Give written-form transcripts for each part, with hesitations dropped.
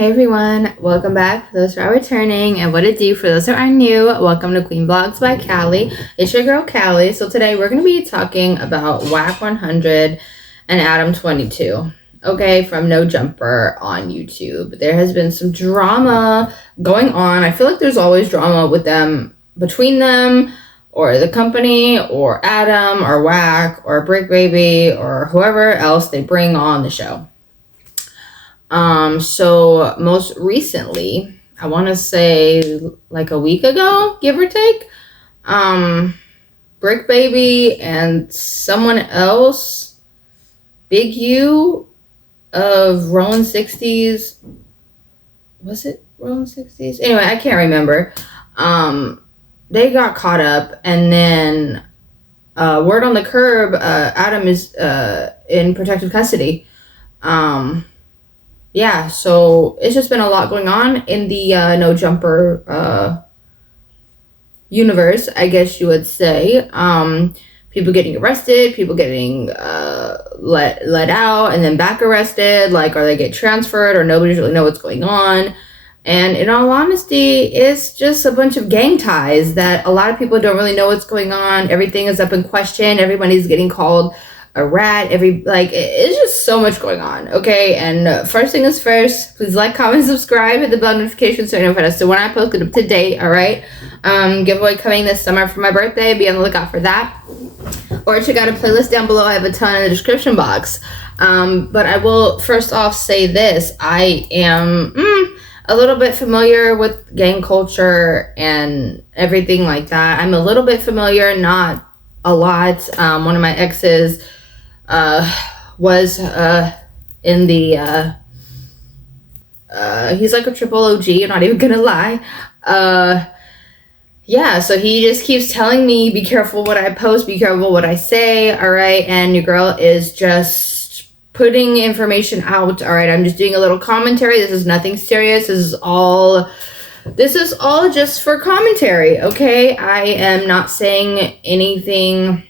Hey everyone, welcome back. For those who are returning, and what it do for those who are new, welcome to Queen Vlogz by Callie. It's your girl Callie. So today we're going to be talking about Wack 100 and Adam22. Okay, from No Jumper on YouTube. There has been some drama going on. I feel like there's always drama with them, between them, or the company, or Adam, or Wack, or Brick Baby, or whoever else they bring on the show. So most recently, I want to say like a week ago, give or take, Brick Baby and someone else, Big U of Rolling 60s, was it Rolling 60s? Anyway, I can't remember. They got caught up, and then, word on the curb, Adam is, in protective custody. Yeah, so it's just been a lot going on in the No Jumper universe, I guess you would say. People getting arrested, people getting let out and then back arrested, like, or they get transferred, or nobody really know what's going on. And in all honesty, it's just a bunch of gang ties that a lot of people don't really know what's going on. Everything is up in question. Everybody's getting called a rat. It's just so much going on. Okay, and first thing is first, please like, comment, subscribe, hit the bell notification so you know when I post it up to date. All right, giveaway coming this summer for my birthday. Be on the lookout for that, or check out a playlist down below. I have a ton in the description box. But I will first off say this: I am a little bit familiar with gang culture and everything like that. I'm a little bit familiar, not a lot. One of my exes was in the he's like a triple OG, I'm not even gonna lie. Yeah, so he just keeps telling me, be careful what I post, be careful what I say. All right, and your girl is just putting information out. All right, I'm just doing a little commentary. This is nothing serious. This is all just for commentary. Okay, I am not saying anything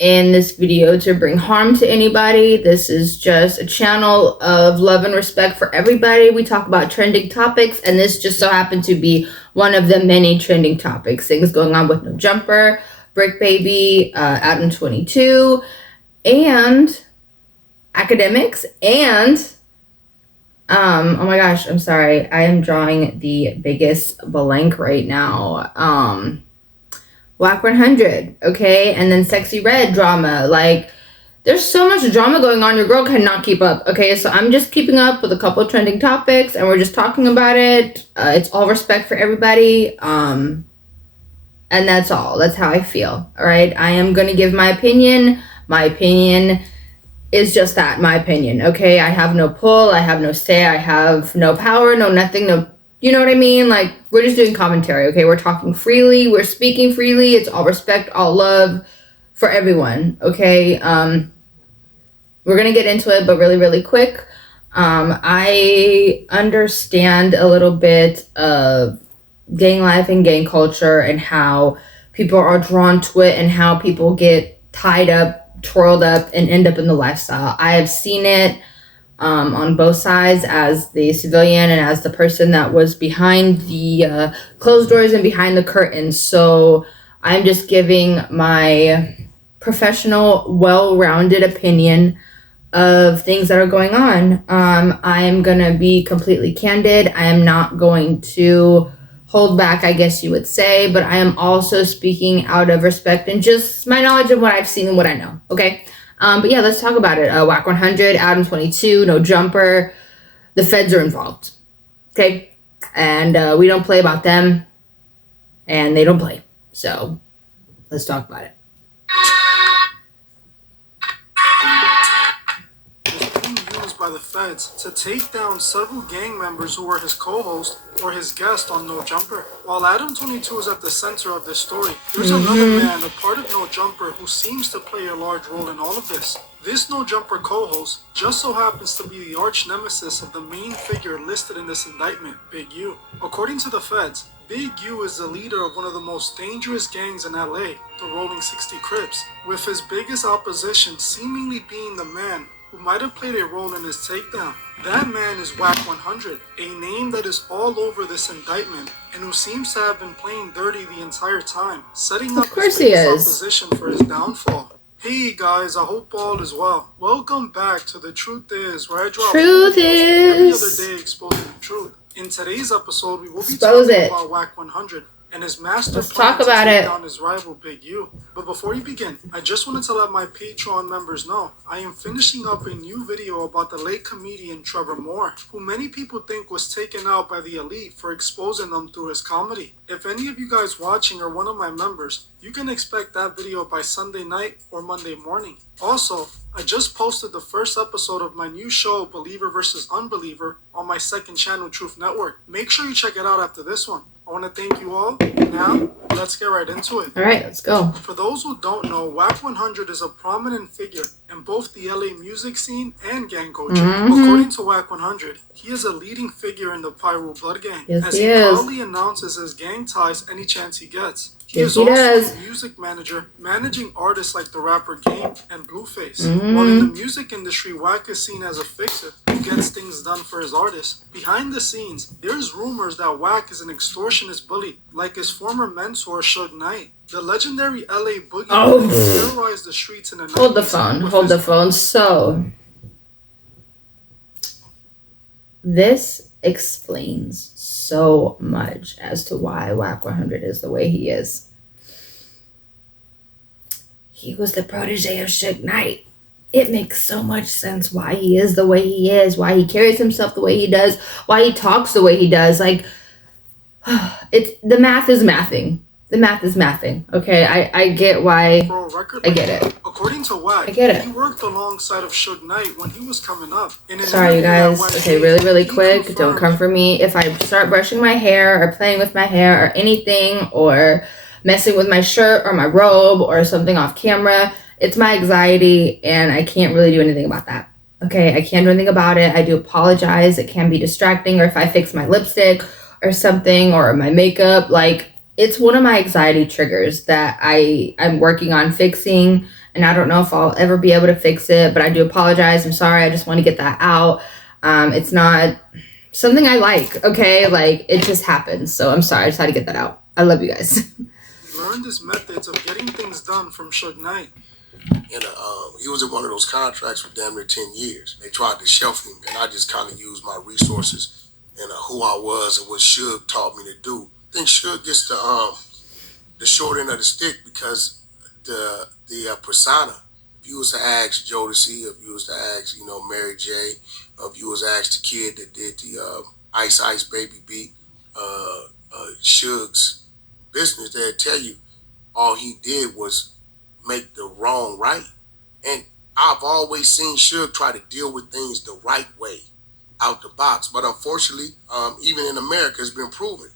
in this video to bring harm to anybody. This is just a channel of love and respect for everybody. We talk about trending topics, and this just so happened to be one of the many trending topics. Things going on with No Jumper, Brick Baby, Adam22, and academics, and oh my gosh, I'm sorry, I am drawing the biggest blank right now. Wack 100, okay, and then Sexy Red drama. Like, there's so much drama going on, your girl cannot keep up. Okay, so I'm just keeping up with a couple of trending topics, and we're just talking about it. It's all respect for everybody, and that's all. That's how I feel. All right, I am gonna give my opinion. My opinion is just that, my opinion. Okay, I have no pull, I have no say, I have no power, no nothing, no, you know what I mean? Like, we're just doing commentary. Okay, we're talking freely, we're speaking freely. It's all respect, all love for everyone. Okay, we're gonna get into it, but really, really quick. I understand a little bit of gang life and gang culture, and how people are drawn to it, and how people get tied up, twirled up, and end up in the lifestyle. I have seen it on both sides, as the civilian and as the person that was behind the closed doors and behind the curtains. So I'm just giving my professional, well-rounded opinion of things that are going on. I am gonna be completely candid. I am not going to hold back, I guess you would say, but I am also speaking out of respect and just my knowledge of what I've seen and what I know. Okay, but yeah, let's talk about it. Wack 100, Adam22, No Jumper, the feds are involved. Okay, and we don't play about them, and they don't play. So let's talk about it. By the feds to take down several gang members who were his co-host or his guest on No Jumper. While Adam22 is at the center of this story, there's another man, a part of No Jumper, who seems to play a large role in all of this. This No Jumper co-host just so happens to be the arch nemesis of the main figure listed in this indictment, Big U. According to the feds, Big U is the leader of one of the most dangerous gangs in LA, the Rolling 60 Crips, with his biggest opposition seemingly being the man who might have played a role in his takedown. That man is Wack100, a name that is all over this indictment and who seems to have been playing dirty the entire time, setting up his biggest opposition for his downfall. Hey guys, I hope all is well. Welcome back to The Truth Is, where I drop videos every other day exposing the truth. In today's episode, we will be talking about Wack100 and his master plan to take down his rival Big U. But before we begin, I just wanted to let my Patreon members know I am finishing up a new video about the late comedian Trevor Moore, who many people think was taken out by the elite for exposing them through his comedy. If any of you guys watching are one of my members, you can expect that video by Sunday night or Monday morning. Also, I just posted the first episode of my new show, Believer vs. Unbeliever, on my second channel, Truth Network. Make sure you check it out after this one. I want to thank you all. Now, let's get right into it. All right, let's go. For those who don't know, Wack100 is a prominent figure in both the LA music scene and gang culture. According to Wack100, he is a leading figure in the Pyro Blood Gang, as he proudly announces his gang ties any chance he gets. He is also a music manager, managing artists like the rapper Game and Blueface. While in the music industry, Wack is seen as a fixer who gets things done for his artists. Behind the scenes, there's rumors that Wack is an extortionist bully, like his former mentor Suge Knight. The legendary LA Boogie terrorized the streets in the 90s. Hold the phone. So, this explains so much as to why Wack100 is the way he is. He was the protege of Suge Knight. It makes so much sense why he is the way he is, why he carries himself the way he does, why he talks the way he does. Like, the math is mathing. The math is mathing. Okay, I get why. I get it. According to Wack, I get it. He worked alongside of Suge Knight when he was coming up. Sorry, you guys. Okay, really quick. Don't come for me. If I start brushing my hair or playing with my hair or anything or messing with my shirt or my robe or something off camera, it's my anxiety and I can't really do anything about that. Okay, I can't do anything about it. I do apologize. It can be distracting, or if I fix my lipstick or something or my makeup, like, it's one of my anxiety triggers that I'm working on fixing, and I don't know if I'll ever be able to fix it, but I do apologize. I'm sorry. I just want to get that out. It's not something I like, okay? Like, it just happens. So I'm sorry. I just had to get that out. I love you guys. Learned his methods of getting things done from Suge Knight. And he was in one of those contracts for damn near 10 years. They tried to shelf him, and I just kind of used my resources and who I was and what Suge taught me to do. I think Suge gets the short end of the stick because the persona. If you was to ask Jodeci, if you was to ask, Mary J, if you was to ask the kid that did the Ice Ice Baby beat, Suge's business, they'd tell you all he did was make the wrong right. And I've always seen Suge try to deal with things the right way, out the box. But unfortunately, even in America, it's been proven.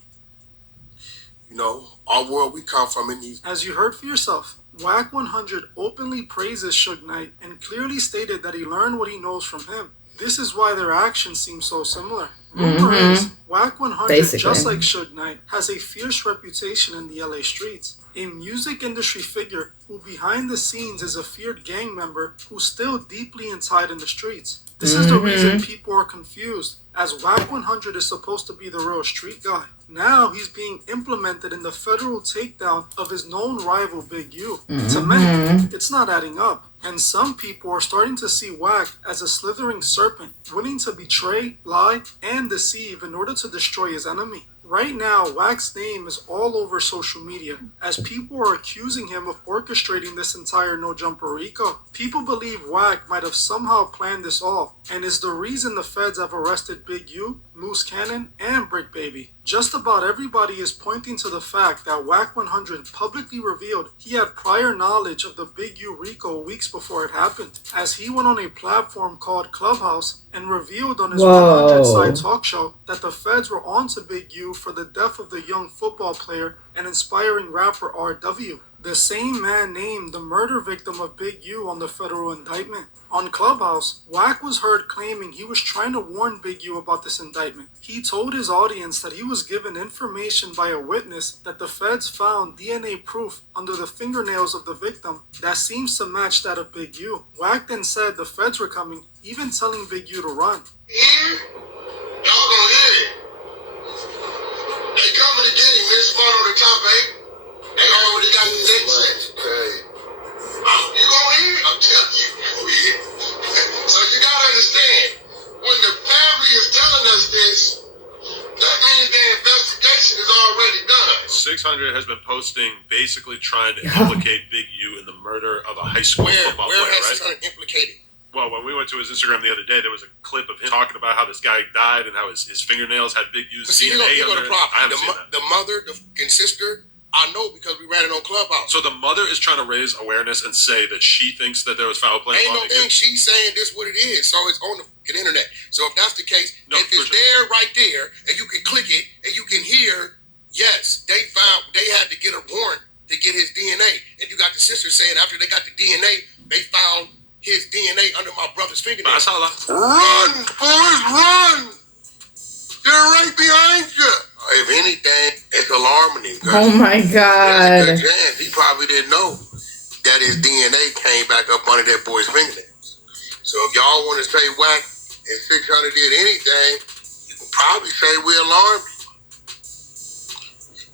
Our world we come from in these. As you heard for yourself, Wack100 openly praises Suge Knight and clearly stated that he learned what he knows from him. This is why their actions seem so similar. Rumor is, Wack100, just like Suge Knight, has a fierce reputation in the LA streets. A music industry figure who behind the scenes is a feared gang member who's still deeply inside in the streets. This is the reason people are confused, as Wack100 is supposed to be the real street guy. Now he's being implemented in the federal takedown of his known rival Big U. To many, it's not adding up. And some people are starting to see Wack as a slithering serpent, willing to betray, lie, and deceive in order to destroy his enemy. Right now, Wack's name is all over social media, as people are accusing him of orchestrating this entire No Jumper Rico. People believe Wack might have somehow planned this all, and is the reason the feds have arrested Big U, Moose Cannon, and Brick Baby. Just about everybody is pointing to the fact that Wack100 publicly revealed he had prior knowledge of the Big U Rico weeks before it happened, as he went on a platform called Clubhouse and revealed on his 100 Side talk show that the feds were onto Big U for the death of the young football player and inspiring rapper RW. The same man named the murder victim of Big U on the federal indictment. On Clubhouse, Wack was heard claiming he was trying to warn Big U about this indictment. He told his audience that he was given information by a witness that the feds found DNA proof under the fingernails of the victim that seems to match that of Big U. Wack then said the feds were coming, even telling Big U to run. Here, y'all gonna hear it. They coming to get him, this spot on the top, eh? They already got the date set. Okay. You gonna hear it? I'm telling you, you gonna hear it. So you gotta understand, when the family is telling us this, that means the investigation is already done. 600 has been posting, basically trying to implicate Big U in the murder of a high school football player, Where has right? 600 implicated? Well, when we went to his Instagram the other day, there was a clip of him talking about how this guy died and how his fingernails had Big U's But see, DNA you know under the it. problem. I haven't seen that. The mother, the sister, I know because we ran it on Clubhouse. So the mother is trying to raise awareness and say that she thinks that there was foul play. Ain't no thing. She's saying this what it is. So it's on the internet. So if that's the case, No, if it's there, right there, and you can click it, and you can hear, yes, they had to get a warrant to get his DNA. And you got the sister saying after they got the DNA, they found his DNA under my brother's fingernails. Run, boys, run! They're right behind you. If anything, it's alarming him. Oh my God. There's a good chance he probably didn't know that his DNA came back up under that boy's fingernails. So if y'all want to say Wack and 600 did anything, you can probably say we alarmed you.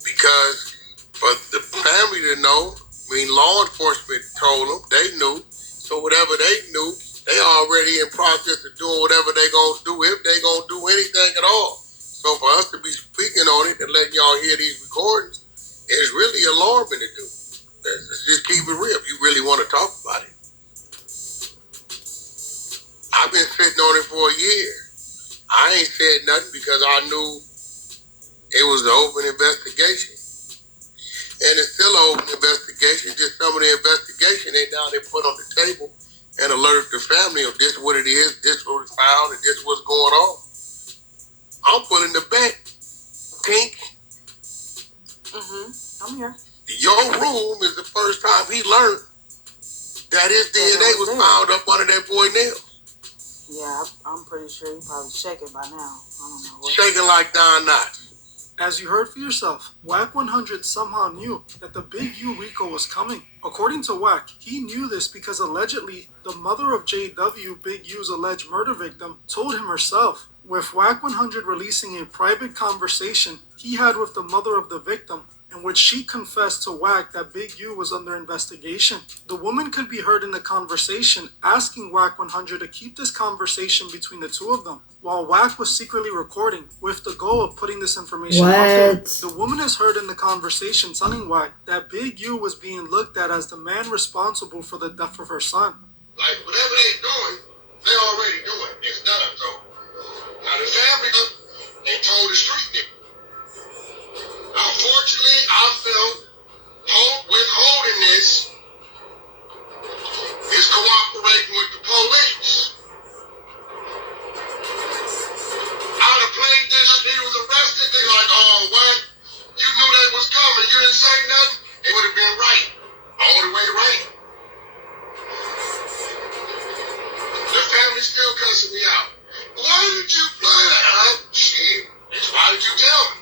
Because for the family to know, I mean, law enforcement told them, they knew. So whatever they knew, they already in process of doing whatever they gonna do, if they gonna do anything at all. So for us to be speaking on it and letting y'all hear these recordings is really alarming to do. Let's just keep it real. If you really want to talk about it. I've been sitting on it for a year. I ain't said nothing because I knew it was an open investigation. And it's still an open investigation. Just some of the investigation they put on the table and alerted the family of this what it is, this what we found, and this what's going on. I'm pulling the bet. Pink. I'm here. Your room is the first time he learned that his DNA was found up under that boy's nails. Yeah, I'm pretty sure he probably shaking by now. I don't know what. Shaking like Don Knotts. As you heard for yourself, Wack 100 somehow knew that the Big U Rico was coming. According to Wack, he knew this because allegedly the mother of JW, Big U's alleged murder victim, told him herself. With Wack 100 releasing a private conversation he had with the mother of the victim, in which she confessed to Wack that Big U was under investigation. The woman could be heard in the conversation asking Wack 100 to keep this conversation between the two of them, while Wack was secretly recording with the goal of putting this information out there. The woman is heard in the conversation telling Wack that Big U was being looked at as the man responsible for the death of her son. Like, whatever they doing, they already doing. It's done, so. Now the family ain't told the street nigga. Unfortunately, I felt withholding this is cooperating with the police. I'd have played this if he was arrested. They like, oh, what? You knew they was coming. You didn't say nothing. It would have been right. All the way right. The family's still cussing me out. Why did you play that? Shit. Why did you tell me?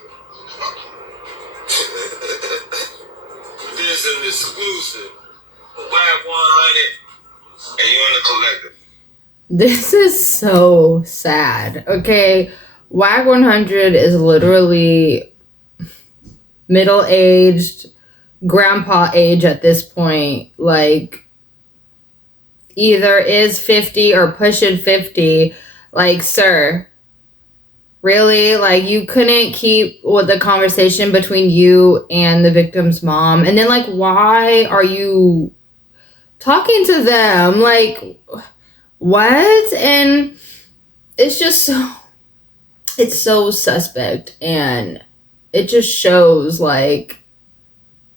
This is an exclusive. Wack 100. And you're in the collective. This is so sad. Okay, Wack 100 is literally middle-aged, grandpa age at this point. Like, either is 50 or pushing 50. Like, sir, really? Like, you couldn't keep with the conversation between you and the victim's mom? And then, like, why are you talking to them? Like, what? And it's just it's so suspect. And it just shows, like,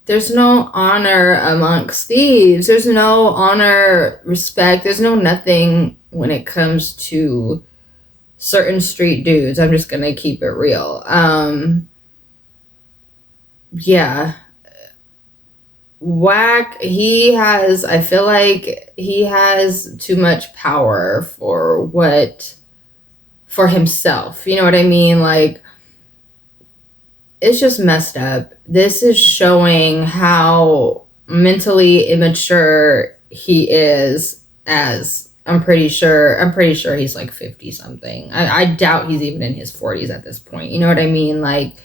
there's no honor amongst thieves. There's no honor, respect. There's no nothing when it comes to certain street dudes. I'm just gonna keep it real. Yeah. Wack, I feel like he has too much power for himself. You know what I mean? Like, it's just messed up. This is showing how mentally immature he is, as I'm pretty sure he's like 50 something. I doubt he's even in his 40s at this point. You know what I mean? Like,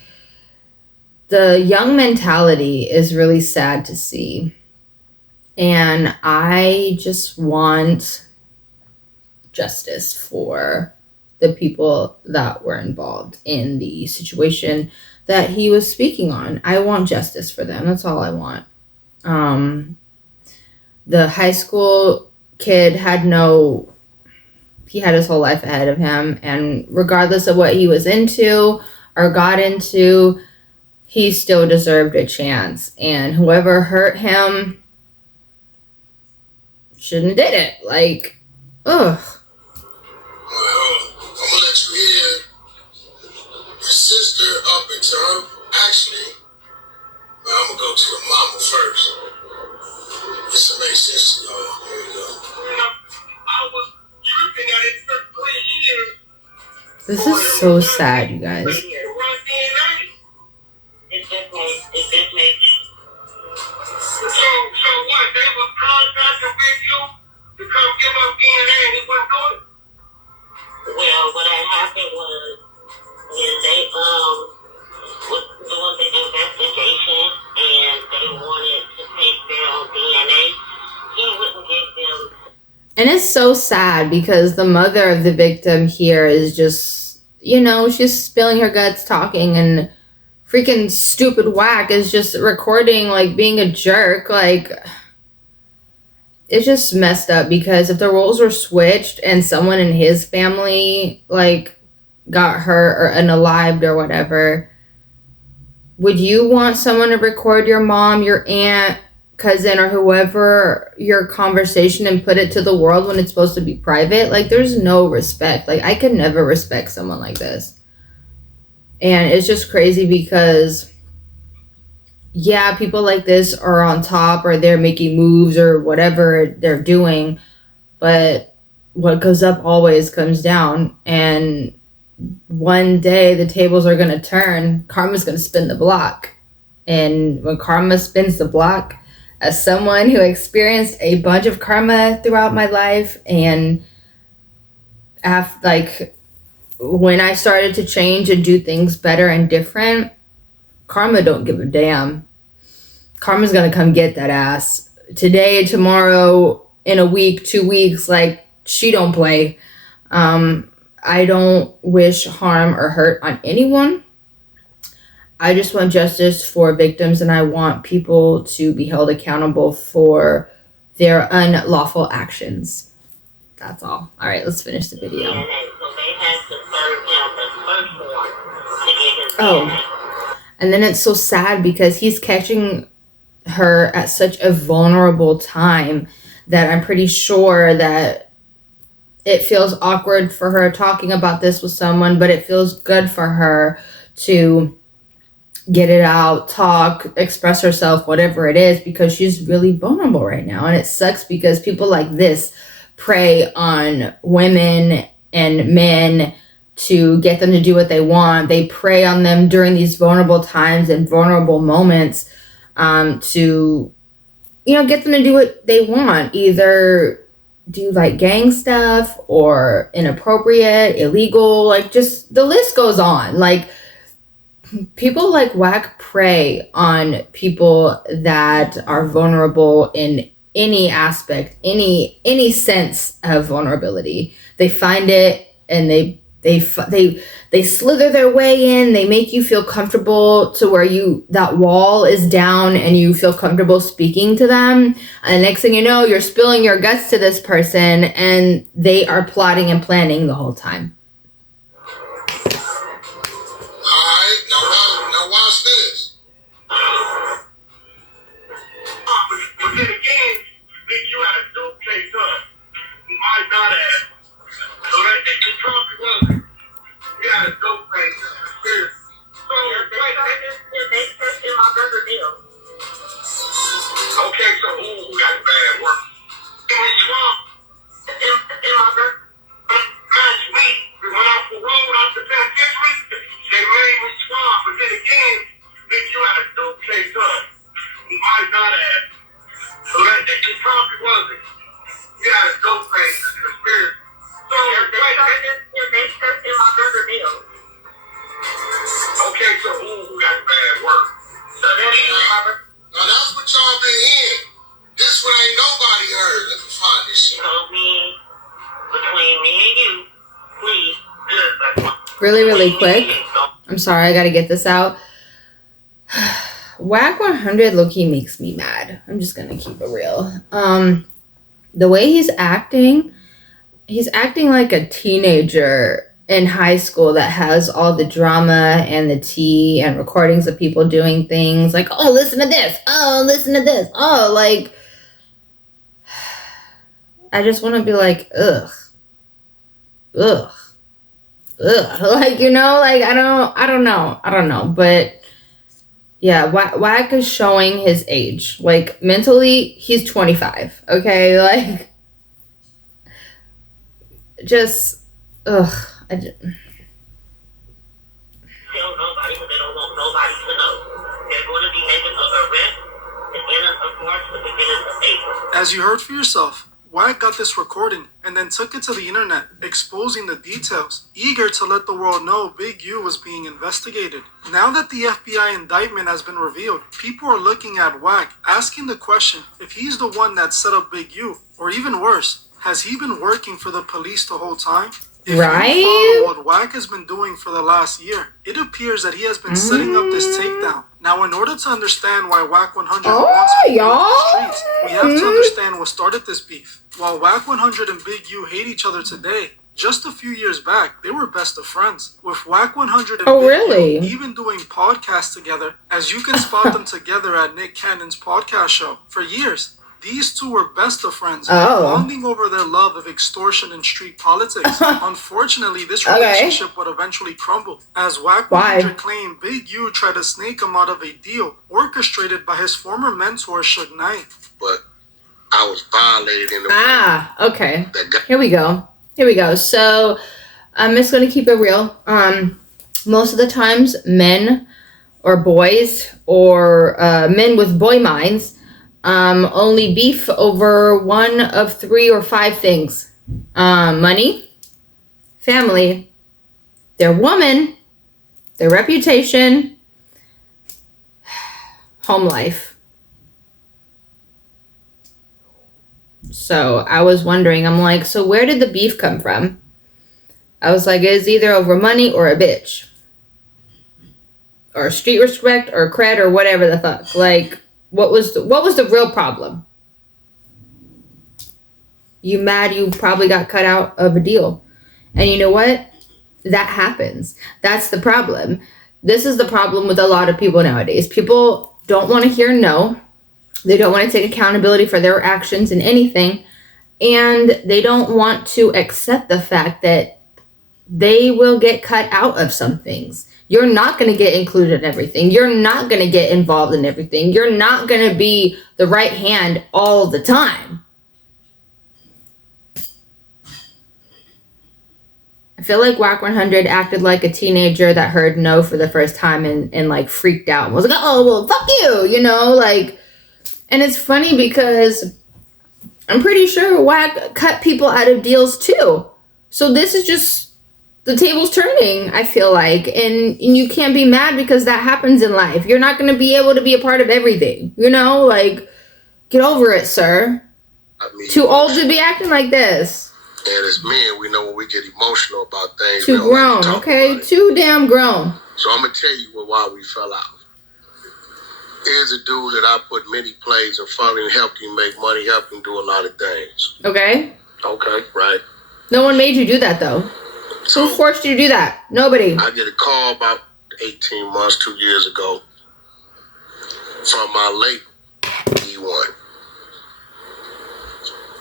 the young mentality is really sad to see. And I just want justice for the people that were involved in the situation that he was speaking on. I want justice for them. That's all I want. The high school kid had his whole life ahead of him, and regardless of what he was into or got into, he still deserved a chance. And whoever hurt him shouldn't have did it. Like, ugh. I'm gonna let you hear your sister up in time. Actually, I'm gonna go to the mama first. This will make sense to y'all. Here we go. I was tripping at it for 3 years. This is so sad, you guys. It just makes. So what? They was contacting with you to come give up DNA and he wouldn't do it? Well, what had happened was when they was doing the investigation and they wanted to take their own DNA, he wouldn't give them. And it's so sad because the mother of the victim here is just, she's spilling her guts talking, and freaking stupid Wack is just recording, like, being a jerk. Like, it's just messed up, because if the roles were switched and someone in his family, like, got hurt or unalived or whatever, would you want someone to record your mom, your aunt, cousin, or whoever, your conversation and put it to the world when it's supposed to be private? Like, there's no respect. Like, I could never respect someone like this. And it's just crazy because, yeah, people like this are on top, or they're making moves or whatever they're doing, but what goes up always comes down. And one day the tables are going to turn. Karma's going to spin the block. And when karma spins the block, as someone who experienced a bunch of karma throughout my life, and when I started to change and do things better and different, karma don't give a damn. Karma's gonna come get that ass today, tomorrow, in a week, 2 weeks. Like, she don't play. I don't wish harm or hurt on anyone. I just want justice for victims, and I want people to be held accountable for their unlawful actions. That's all. All right, let's finish the video. So they had to serve him the first one to get his DNA. Oh, and then it's so sad because he's catching her at such a vulnerable time that I'm pretty sure that it feels awkward for her talking about this with someone, but it feels good for her to get it out, talk, express herself, whatever it is, because she's really vulnerable right now. And it sucks because people like this prey on women and men to get them to do what they want. They prey on them during these vulnerable times and vulnerable moments, to, get them to do what they want. Either do like gang stuff or inappropriate, illegal, like, just the list goes on. Like, people like Wack prey on people that are vulnerable in any aspect, any sense of vulnerability. They find it and they slither their way in. They make you feel comfortable to where that wall is down and you feel comfortable speaking to them. And the next thing you know, you're spilling your guts to this person, and they are plotting and planning the whole time. Alright, now watch this. But then again, you had a dope case up. You might not have. So that the trumpet was. You had a dope case up. So they searched in my brother deal. really, really quick. I'm sorry, I gotta get this out. Wack 100 low-key makes me mad. I'm just gonna keep it real. The way he's acting like a teenager in high school that has all the drama and the tea and recordings of people doing things like, oh, listen to this. Oh, listen to this. Oh, like, I just want to be like, ugh. Like, you know, like, I don't know. But yeah, Wack is showing his age. Like, mentally, he's 25. Okay, like, just, ugh. Tell nobody because they don't want nobody to know. They're going to be making an arrest at the end of March, the beginning of April. As you heard for yourself, Wack got this recording and then took it to the internet, exposing the details, eager to let the world know Big U was being investigated. Now that the FBI indictment has been revealed, people are looking at Wack, asking the question if he's the one that set up Big U, or even worse, has he been working for the police the whole time? If you follow what Wack has been doing for the last year, it appears that he has been setting up this takedown. Now, in order to understand why Wack 100 wants to be off the streets, we have to understand what started this beef. While Wack 100 and Big U hate each other today, just a few years back, they were best of friends. With Wack 100 and Big U even doing podcasts together, as you can spot them together at Nick Cannon's podcast show. For years, these two were best of friends, bonding over their love of extortion and street politics. Unfortunately, this relationship would eventually crumble, as Wack 100 claimed Big U tried to snake him out of a deal orchestrated by his former mentor, Suge Knight. But I was violated in the okay. Here we go. So I'm just going to keep it real. Most of the times, men or boys or men with boy minds only beef over one of 3 or 5 things. Money, family, their woman, their reputation, home life. So I was wondering, I'm like, so where did the beef come from? I was like, it's either over money or a bitch. Or street respect or cred or whatever the fuck. Like, what was the real problem? You mad you probably got cut out of a deal. And you know what? That happens. That's the problem. This is the problem with a lot of people nowadays. People don't want to hear no. They don't want to take accountability for their actions in anything. And they don't want to accept the fact that they will get cut out of some things. You're not going to get included in everything. You're not going to get involved in everything. You're not going to be the right hand all the time. I feel like Wack 100 acted like a teenager that heard no for the first time and like freaked out and was like, oh, well, fuck you, you know, like. And it's funny because I'm pretty sure Wack cut people out of deals too. So this is just the tables turning, I feel like. And you can't be mad because that happens in life. You're not going to be able to be a part of everything, you know? Like, get over it, sir. Too old to be acting like this. And as men, we know when we get emotional about things. Too grown, okay? Too damn grown. So I'm going to tell you why we fell out. Here's a dude that I put many plays in front of him, helped him make money, helped him do a lot of things. Okay. Okay, right. No one made you do that, though. So who forced you to do that? Nobody. I get a call about 18 months, 2 years ago from my late E1.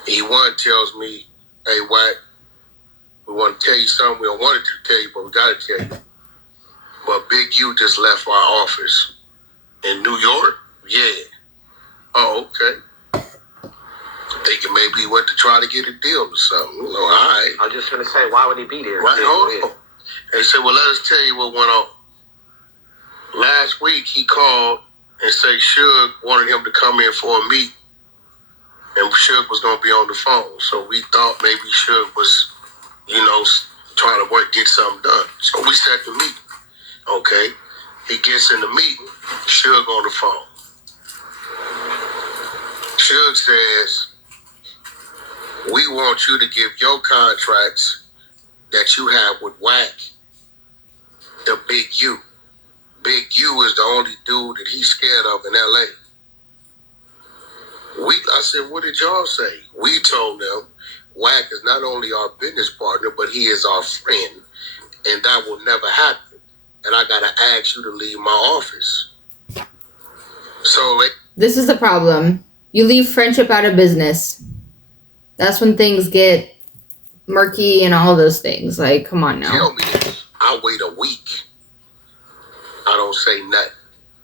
E1 tells me, hey, Wack, we want to tell you something. We don't want to tell you, but we got to tell you. But Big U just left our office. In New York? Yeah. Oh, okay. Thinking maybe he went to try to get a deal or something. You know, all right. I was just going to say, why would he be there? Right, hold on. They said, well, let us tell you what went on. Last week, he called and said Suge wanted him to come in for a meet. And Suge was going to be on the phone. So we thought maybe Suge was, you know, trying to get something done. So we set the meeting. Okay. He gets in the meeting, Suge on the phone. Suge says, we want you to give your contracts that you have with Wack The Big U. Big U is the only dude that he's scared of in LA. I said, what did y'all say? We told them Wack is not only our business partner, but he is our friend, and that will never happen. And I gotta ask you to leave my office. So this is the problem. You leave friendship out of business. That's when things get murky and all those things. Like, come on now. Tell me this. I wait a week. I don't say nothing.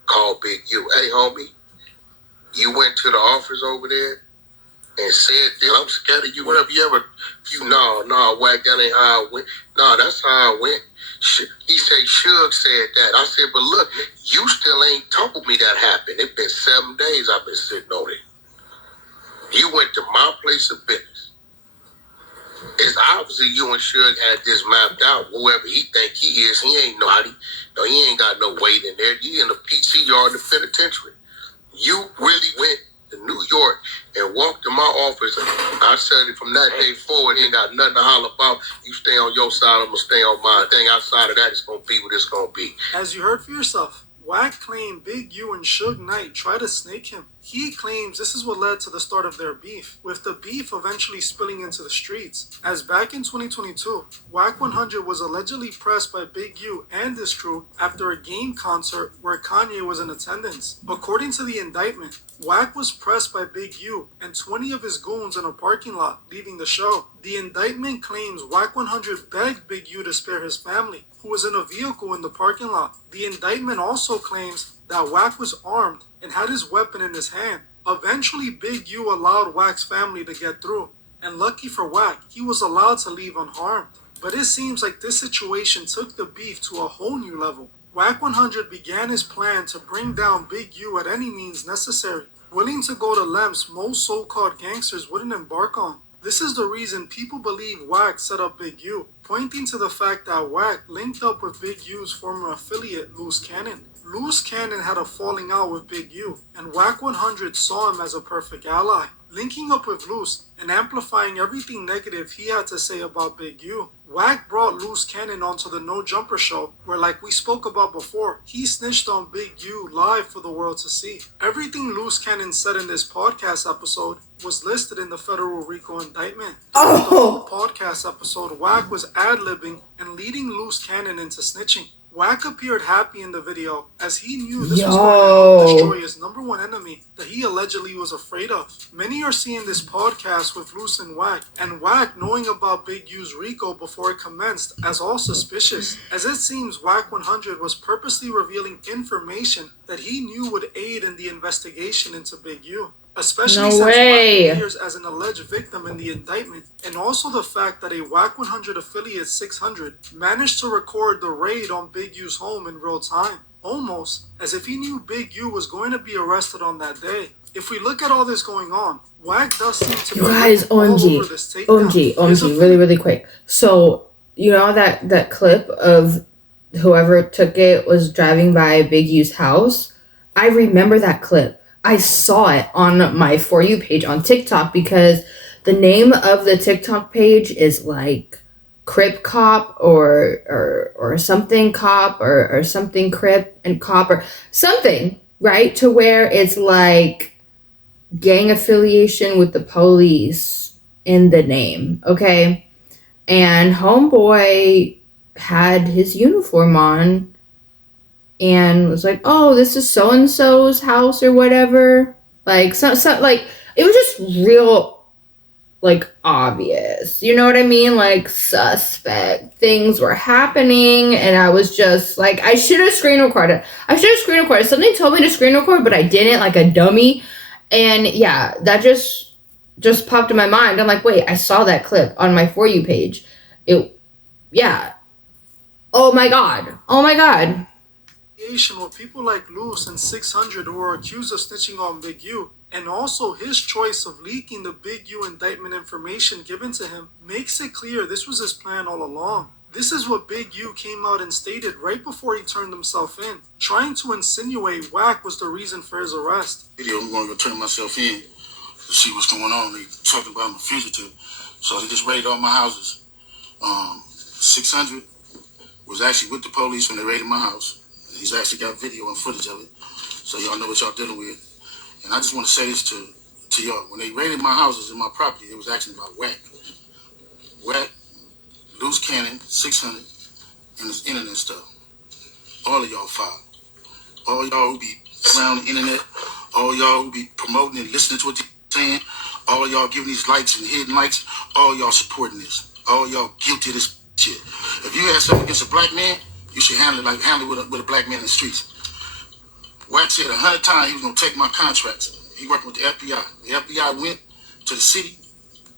Call Big U. Hey, homie, you went to the office over there and said, I'm scared of you. Whatever you ever, no, Wack, that ain't how I went. No, that's how I went. He said, Suge said that. I said, but look, you still ain't told me that happened. It's been 7 days I've been sitting on it. You went to my place of business. It's obviously you and Suge had this mapped out. Whoever he think he is, he ain't nobody. No, he ain't got no weight in there. You in the PC yard in the penitentiary. You really went to New York and walked to my office. I said it from that day forward, ain't got nothing to holler about. You stay on your side, I'm going to stay on mine. Thing outside of that is going to be what it's going to be. As you heard for yourself, Wack claimed Big U and Suge Knight tried to snake him. He claims this is what led to the start of their beef, with the beef eventually spilling into the streets. As back in 2022, Wack 100 was allegedly pressed by Big U and his crew after a game concert where Kanye was in attendance. According to the indictment, Wack was pressed by Big U and 20 of his goons in a parking lot, leaving the show. The indictment claims Wack 100 begged Big U to spare his family, who was in a vehicle in the parking lot. The indictment also claims that Wack was armed and had his weapon in his hand. Eventually, Big U allowed Wack's family to get through, and lucky for Wack, he was allowed to leave unharmed. But it seems like this situation took the beef to a whole new level. Wack 100 began his plan to bring down Big U at any means necessary, willing to go to lengths most so-called gangsters wouldn't embark on. This is the reason people believe Wack set up Big U, pointing to the fact that Wack linked up with Big U's former affiliate, Loose Cannon. Loose Cannon had a falling out with Big U, and Wack 100 saw him as a perfect ally. Linking up with Loose and amplifying everything negative he had to say about Big U, Wack brought Loose Cannon onto the No Jumper show, where, like we spoke about before, he snitched on Big U live for the world to see. Everything Loose Cannon said in this podcast episode was listed in the federal Rico indictment. The whole podcast episode, Wack was ad-libbing and leading Loose Cannon into snitching. Wack appeared happy in the video as he knew this was going to destroy his number one enemy that he allegedly was afraid of. Many are seeing this podcast with Loose and Wack knowing about Big U's Rico before it commenced as all suspicious, as it seems Wack 100 was purposely revealing information that he knew would aid in the investigation into Big U. Especially since Wack appears as an alleged victim in the indictment, and also the fact that a Wack 100 affiliate 600 managed to record the raid on Big U's home in real time, almost as if he knew Big U was going to be arrested on that day. If we look at all this going on, Wack does seem to be all over this takedown. OMG, really quick. So, you know that clip of whoever took it was driving by Big U's house? I remember that clip. I saw it on my For You page on TikTok because the name of the TikTok page is like Crip Cop or something Cop or something Crip and Cop or something, right? To where it's like gang affiliation with the police in the name, okay? And homeboy had his uniform on and was like, oh, this is so-and-so's house or whatever. Like, so like, it was just real, like, obvious. You know what I mean? Like, suspect things were happening, and I was just, like, I should have screen recorded. Something told me to screen record, but I didn't, like a dummy. And, yeah, that just popped in my mind. I'm like, wait, I saw that clip on my For You page. Yeah. Oh, my God. With people like Loose and 600 who were accused of snitching on Big U, and also his choice of leaking the Big U indictment information given to him makes it clear this was his plan all along. This is what Big U came out and stated right before he turned himself in, trying to insinuate Wack was the reason for his arrest. I'm going to go turn myself in to see what's going on. They talking about I'm a fugitive, so they just raided all my houses. 600 was actually with the police when they raided my house. He's actually got video and footage of it, so y'all know what y'all dealing with. And I just want to say this to y'all. When they raided my houses and my property, it was actually about Wack. Wack, loose cannon, 600, and this internet stuff. All of y'all filed. All y'all who be around the internet, all y'all who be promoting and listening to what they're saying, all y'all giving these likes and hidden likes, all y'all supporting this. All y'all guilty of this shit. If you had something against a black man, you should handle it with a black man in the streets. Wack said 100 times he was gonna take my contracts. He working with the FBI. The FBI went to the city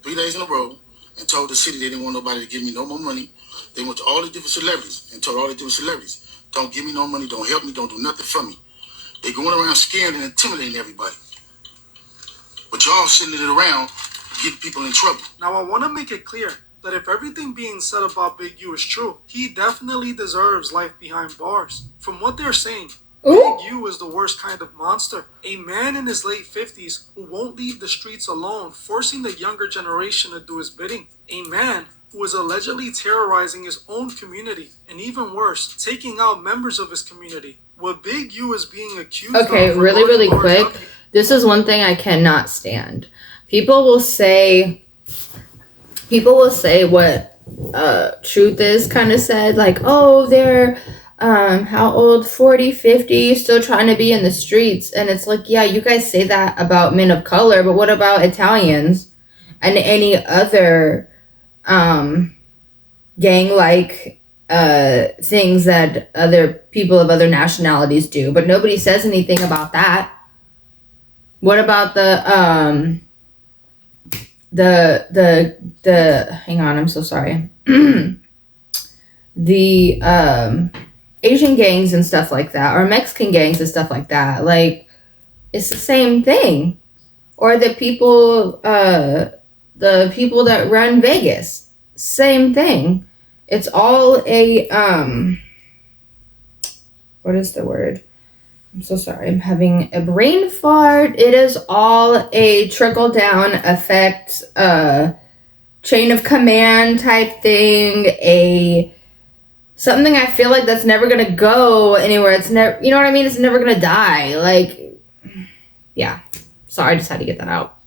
3 days in a row and told the city they didn't want nobody to give me no more money. They went to all the different celebrities and told all the different celebrities, don't give me no money, don't help me, don't do nothing for me. They going around scaring and intimidating everybody. But y'all sending it around, getting people in trouble. Now I want to make it clear that if everything being said about Big U is true, he definitely deserves life behind bars. From what they're saying, Big U is the worst kind of monster. A man in his late 50s who won't leave the streets alone, forcing the younger generation to do his bidding. A man who is allegedly terrorizing his own community, and even worse, taking out members of his community. What Big U is being accused of... Okay, really quick. This is one thing I cannot stand. People will say what Truth is kind of said, like, oh, they're how old, 40, 50, still trying to be in the streets. And it's like, yeah, you guys say that about men of color, but what about Italians and any other gang-like things that other people of other nationalities do? But nobody says anything about that. What about the hang on, I'm so sorry. The Asian gangs and stuff like that, or Mexican gangs and stuff like that. Like, it's the same thing. Or the people that run Vegas, same thing. It's all a what is the word? I'm so sorry. I'm having a brain fart. It is all a trickle-down effect, chain of command type thing, something I feel like that's never going to go anywhere. It's never, you know what I mean? It's never going to die. Like, yeah. Sorry, I just had to get that out.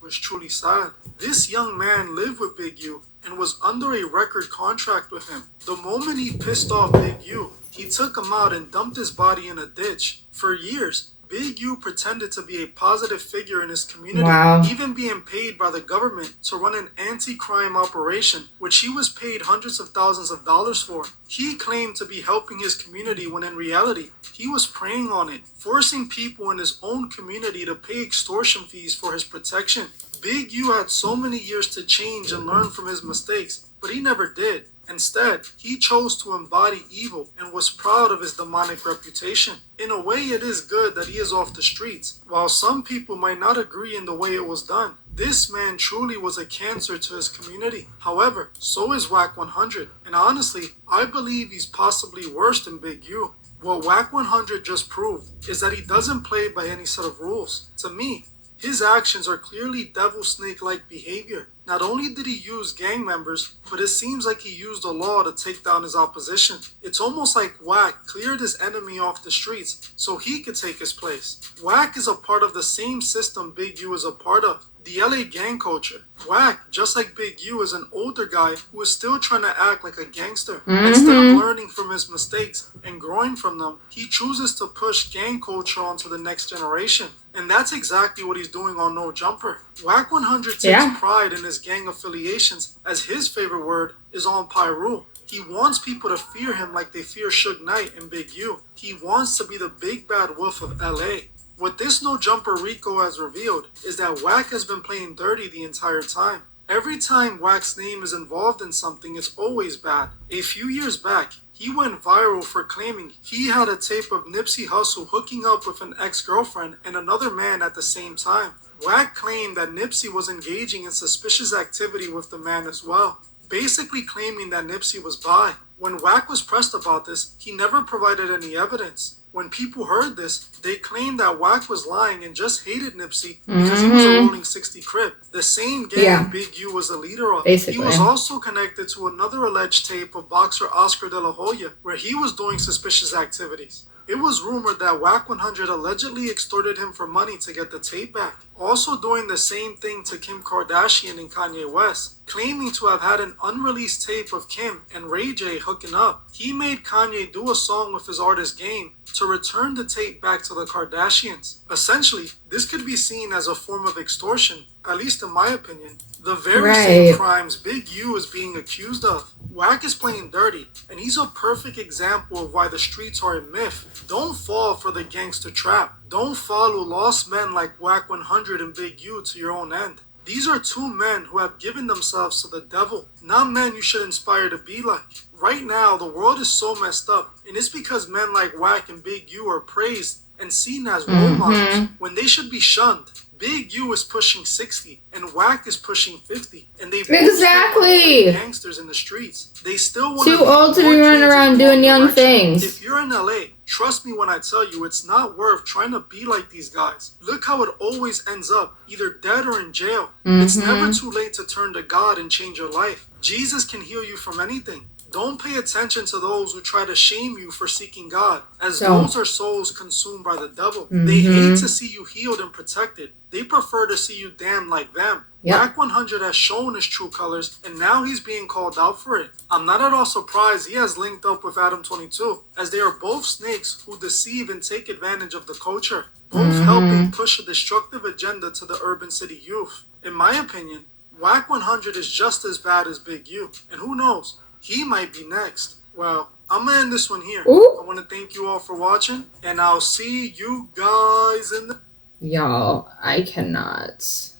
It was truly sad. This young man lived with Big U and was under a record contract with him. The moment he pissed off Big U, he took him out and dumped his body in a ditch. For years, Big U pretended to be a positive figure in his community, even being paid by the government to run an anti-crime operation, which he was paid hundreds of thousands of dollars for. He claimed to be helping his community when in reality, he was preying on it, forcing people in his own community to pay extortion fees for his protection. Big U had so many years to change and learn from his mistakes, but he never did. Instead, he chose to embody evil and was proud of his demonic reputation. In a way, it is good that he is off the streets. While some people might not agree in the way it was done, this man truly was a cancer to his community. However, so is Wack 100, and honestly, I believe he's possibly worse than Big U. What Wack 100 just proved is that he doesn't play by any set of rules. To me, his actions are clearly devil snake-like behavior. Not only did he use gang members, but it seems like he used the law to take down his opposition. It's almost like Wack cleared his enemy off the streets so he could take his place. Wack is a part of the same system Big U is a part of, the LA gang culture. Wack, just like Big U, is an older guy who is still trying to act like a gangster. Instead of learning from his mistakes and growing from them, he chooses to push gang culture onto the next generation. And that's exactly what he's doing on No Jumper. Wack 100 takes pride in his gang affiliations, as his favorite word is on Pyru. He wants people to fear him like they fear Suge Knight and Big U. He wants to be the big bad wolf of LA. What this No Jumper Rico has revealed is that Wack has been playing dirty the entire time. Every time Wack's name is involved in something, it's always bad. A few years back, he went viral for claiming he had a tape of Nipsey Hussle hooking up with an ex-girlfriend and another man at the same time. Wack claimed that Nipsey was engaging in suspicious activity with the man as well, basically claiming that Nipsey was bi. When Wack was pressed about this, he never provided any evidence. When people heard this, they claimed that Wack was lying and just hated Nipsey because he was a Rolling 60 Crip, the same gang Big U was a leader of. Basically. He was also connected to another alleged tape of boxer Oscar De La Hoya, where he was doing suspicious activities. It was rumored that Wack 100 allegedly extorted him for money to get the tape back, also doing the same thing to Kim Kardashian and Kanye West, claiming to have had an unreleased tape of Kim and Ray J hooking up. He made Kanye do a song with his artist Game to return the tape back to the Kardashians. Essentially, this could be seen as a form of extortion, at least in my opinion. The very same crimes Big U is being accused of. Wack is playing dirty, and he's a perfect example of why the streets are a myth. Don't fall for the gangster trap. Don't follow lost men like Wack 100 and Big U to your own end. These are two men who have given themselves to the devil, not men you should inspire to be like. Right now, the world is so messed up, and it's because men like Wack and Big U are praised and seen as role models when they should be shunned. Big U is pushing 60 and Wack is pushing 50, and they both gangsters in the streets. They still want too old to be running around doing young things. If you're in LA, trust me when I tell you, it's not worth trying to be like these guys. Look how it always ends up, either dead or in jail. It's never too late to turn to God and change your life. Jesus can heal you from anything. Don't pay attention to those who try to shame you for seeking God, as those are souls consumed by the devil. They hate to see you healed and protected. They prefer to see you damned like them. Wack 100 has shown his true colors, and now he's being called out for it. I'm not at all surprised he has linked up with Adam22, as they are both snakes who deceive and take advantage of the culture, both helping push a destructive agenda to the urban city youth. In my opinion, Wack 100 is just as bad as Big U, and who knows, he might be next. Well, I'm gonna end this one here. I want to thank you all for watching, and I'll see you guys in the... Y'all, I cannot.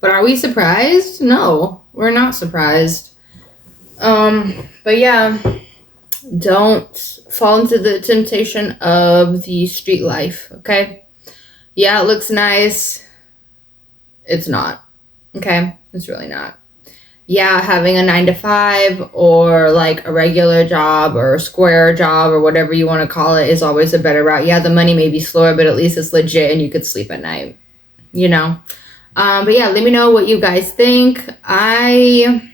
But are we surprised? No, we're not surprised. But yeah, don't fall into the temptation of the street life, okay? Yeah, it looks nice. It's not, okay? It's really not. Yeah, having a 9-to-5 or like a regular job or a square job or whatever you want to call it is always a better route. Yeah, the money may be slower, but at least it's legit and you could sleep at night, you know? But yeah, let me know what you guys think. I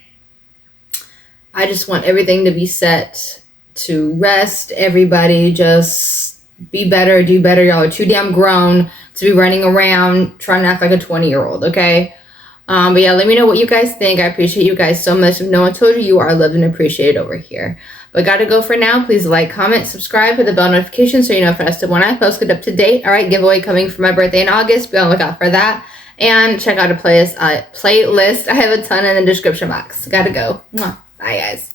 just want everything to be set to rest. Everybody just be better, do better. Y'all are too damn grown to be running around trying to act like a 20-year-old, okay? But yeah, let me know what you guys think. I appreciate you guys so much. If no one told you, you are loved and appreciated over here. But gotta go for now. Please like, comment, subscribe, hit the bell notification so you know faster when I post. Get up to date. All right, giveaway coming for my birthday in August. Be on the lookout for that. And check out a playlist. I have a ton in the description box. Gotta go. Bye, guys.